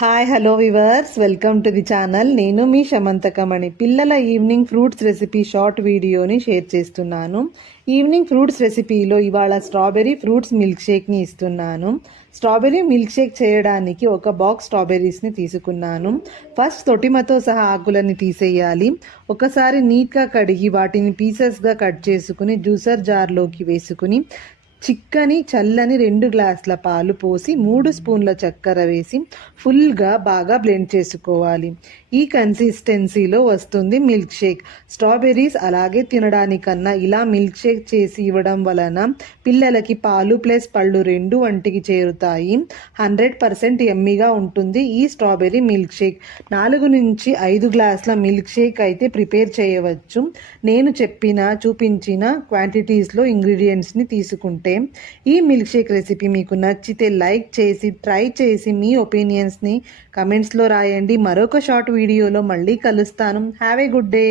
Hi hello viewers, welcome to the channel. నేను మీ శమంతకమణి. పిల్లల evening fruits recipe short వీడియోని share చేస్తున్నాను. ఈవినింగ్ ఫ్రూట్స్ రెసిపీలో ఇవాళ స్ట్రాబెర్రీ ఫ్రూట్స్ మిల్క్ షేక్ని ఇస్తున్నాను. స్ట్రాబెర్రీ మిల్క్ షేక్ చేయడానికి ఒక బాక్స్ స్ట్రాబెర్రీస్ని తీసుకున్నాను. ఫస్ట్ తొటిమతో సహా ఆకులని తీసేయాలి. ఒకసారి నీట్గా కడిగి వాటిని పీసెస్గా కట్ చేసుకుని జ్యూసర్ జార్లోకి వేసుకుని చిక్కని చల్లని 2 గ్లాసుల పాలు పోసి 3 స్పూన్ల చక్కెర వేసి ఫుల్గా బాగా బ్లెండ్ చేసుకోవాలి. ఈ కన్సిస్టెన్సీలో వస్తుంది మిల్క్ షేక్. స్ట్రాబెర్రీస్ అలాగే తినడానికన్నా ఇలా మిల్క్ షేక్ చేసి ఇవ్వడం వలన పిల్లలకి పాలు ప్లస్ పళ్ళు 2 వంటికి చేరుతాయి. 100% ఎమ్మీగా ఉంటుంది ఈ స్ట్రాబెర్రీ మిల్క్ షేక్. 4 నుంచి 5 గ్లాసుల మిల్క్ షేక్ అయితే ప్రిపేర్ చేయవచ్చు. నేను చూపించిన క్వాంటిటీస్లో ఇంగ్రీడియంట్స్ని తీసుకుంటే. ఈ మిల్క్ షేక్ రెసిపీ మీకు నచ్చితే లైక్ చేసి ట్రై చేసి మీ ఒపీనియన్స్ని కమెంట్స్లో రాయండి. మరొక షార్ట్ వీడియోలో మళ్ళీ కలుస్తాను. Have a good day.